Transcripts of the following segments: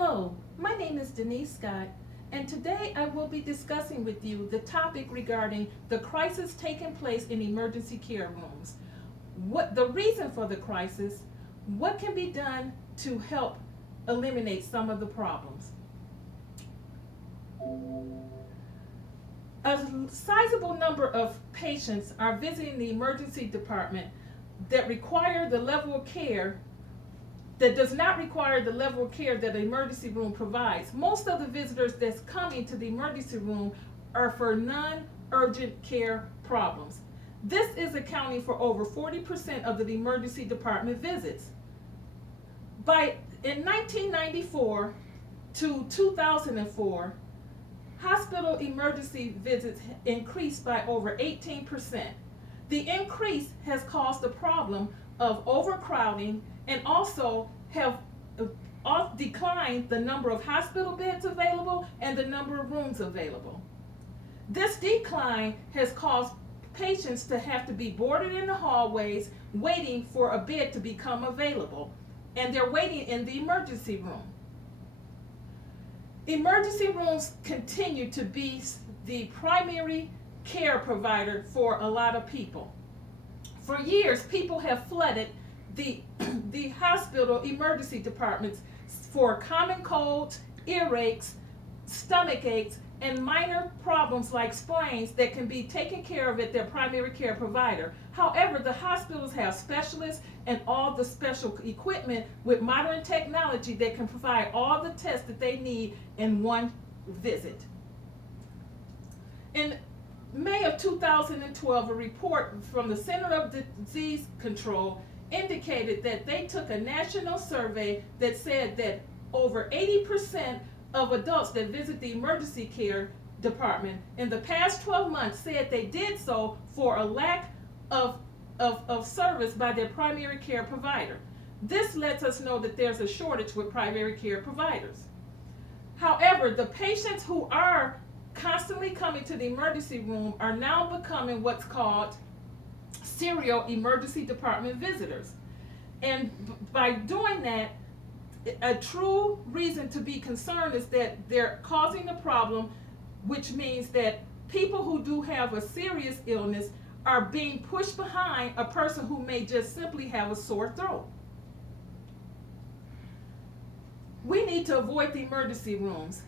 Hello, my name is Denise Scott, and today I will be discussing with you the topic regarding the crisis taking place in emergency care rooms. What the reason for the crisis, what can be done to help eliminate some of the problems. A sizable number of patients are visiting the emergency department that require the level of care that does not require the level of care that the emergency room provides. Most of the visitors that's coming to the emergency room are for non-urgent care problems. This is accounting for over 40% of the emergency department visits. In 1994 to 2004, hospital emergency visits increased by over 18%. The increase has caused the problem of overcrowding and also have declined the number of hospital beds available and the number of rooms available. This decline has caused patients to have to be boarded in the hallways waiting for a bed to become available, and they're waiting in the emergency room. Emergency rooms continue to be the primary care provider for a lot of people. For years, people have flooded the hospital emergency departments for common colds, earaches, stomach aches, and minor problems like sprains that can be taken care of at their primary care provider. However, the hospitals have specialists and all the special equipment with modern technology that can provide all the tests that they need in one visit. In May of 2012, a report from the Center of Disease Control indicated that they took a national survey that said that over 80% of adults that visit the emergency care department in the past 12 months said they did so for a lack of service by their primary care provider. This lets us know that there's a shortage with primary care providers. However, the patients who are constantly coming to the emergency room are now becoming what's called serial emergency department visitors. And by doing that, a true reason to be concerned is that they're causing a problem, which means that people who do have a serious illness are being pushed behind a person who may just simply have a sore throat. We need to avoid the emergency rooms.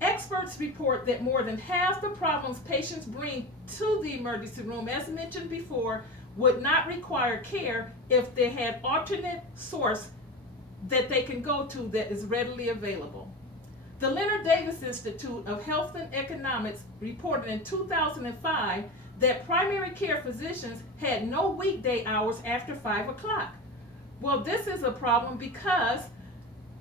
Experts report that more than half the problems patients bring to the emergency room, as mentioned before, would not require care if they had alternate source that they can go to that is readily available. The Leonard Davis Institute of Health and Economics reported in 2005 that primary care physicians had no weekday hours after 5 o'clock. Well, this is a problem because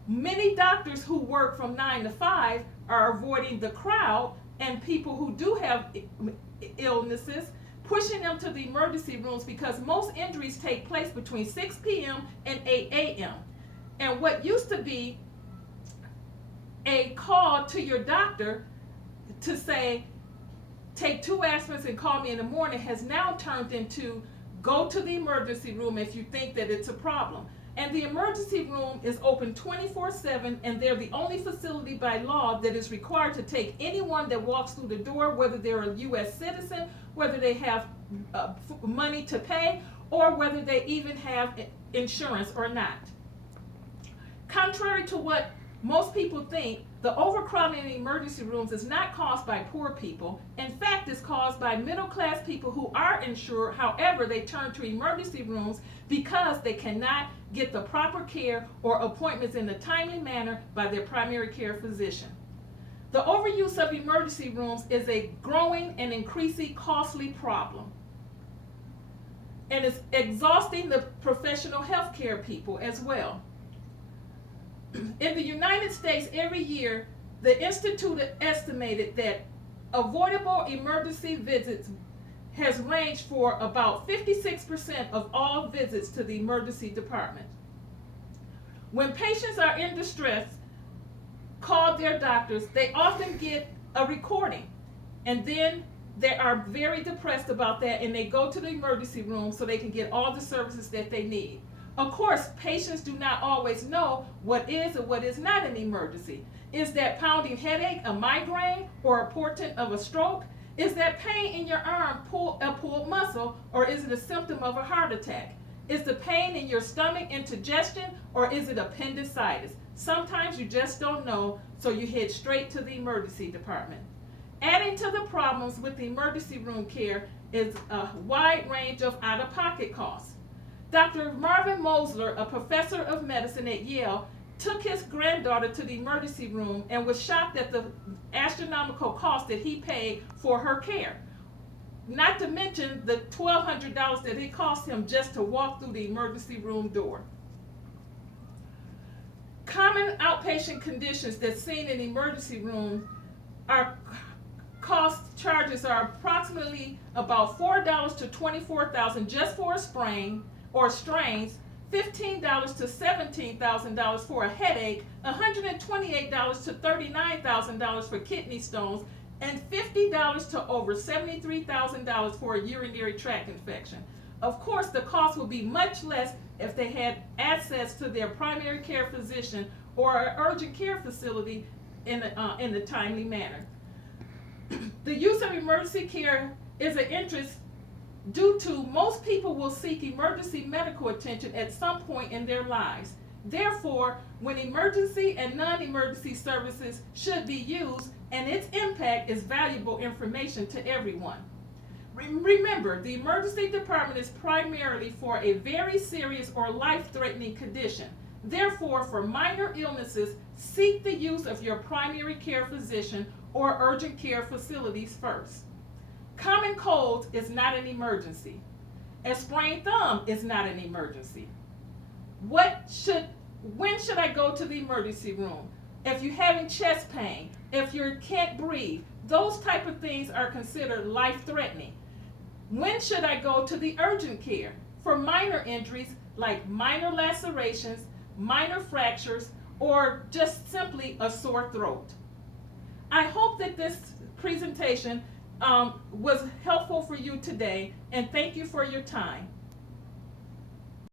many doctors who work from 9 to 5 are avoiding the crowd and people who do have illnesses, pushing them to the emergency rooms because most injuries take place between 6 p.m. and 8 a.m. And what used to be a call to your doctor to say, take 2 aspirins and call me in the morning, has now turned into go to the emergency room if you think that it's a problem. And the emergency room is open 24/7, and they're the only facility by law that is required to take anyone that walks through the door, whether they're a U.S. citizen, whether they have money to pay, or whether they even have insurance or not. Contrary to what most people think, the overcrowding in emergency rooms is not caused by poor people. In fact, it's caused by middle-class people who are insured. However, they turn to emergency rooms because they cannot get the proper care or appointments in a timely manner by their primary care physician. The overuse of emergency rooms is a growing and increasingly costly problem, and it's exhausting the professional healthcare people as well. In the United States, every year, the Institute estimated that avoidable emergency visits has ranged for about 56% of all visits to the emergency department. When patients are in distress, call their doctors, they often get a recording, and then they are very depressed about that, and they go to the emergency room so they can get all the services that they need. Of course, patients do not always know what is or what is not an emergency. Is that pounding headache a migraine or a portent of a stroke? Is that pain in your arm a pulled muscle, or is it a symptom of a heart attack? Is the pain in your stomach indigestion, or is it appendicitis? Sometimes you just don't know, so you head straight to the emergency department. Adding to the problems with the emergency room care is a wide range of out-of-pocket costs. Dr. Marvin Mosler, a professor of medicine at Yale, took his granddaughter to the emergency room and was shocked at the astronomical cost that he paid for her care. Not to mention the $1,200 that it cost him just to walk through the emergency room door. Common outpatient conditions that's seen in the emergency room are charges are approximately about $4 to $24,000 just for a sprain or strains, $15 to $17,000 for a headache, $128 to $39,000 for kidney stones, and $50 to over $73,000 for a urinary tract infection. Of course, the cost will be much less if they had access to their primary care physician or an urgent care facility in a timely manner. The use of emergency care is an interest due to most people will seek emergency medical attention at some point in their lives. Therefore, when emergency and non-emergency services should be used, and its impact is valuable information to everyone. Remember, the emergency department is primarily for a very serious or life-threatening condition. Therefore, for minor illnesses, seek the use of your primary care physician or urgent care facilities first. Common cold is not an emergency. A sprained thumb is not an emergency. When should I go to the emergency room? If you're having chest pain, if you can't breathe, those type of things are considered life-threatening. When should I go to the urgent care? For minor injuries like minor lacerations, minor fractures, or just simply a sore throat. I hope that this presentation was helpful for you today, and thank you for your time.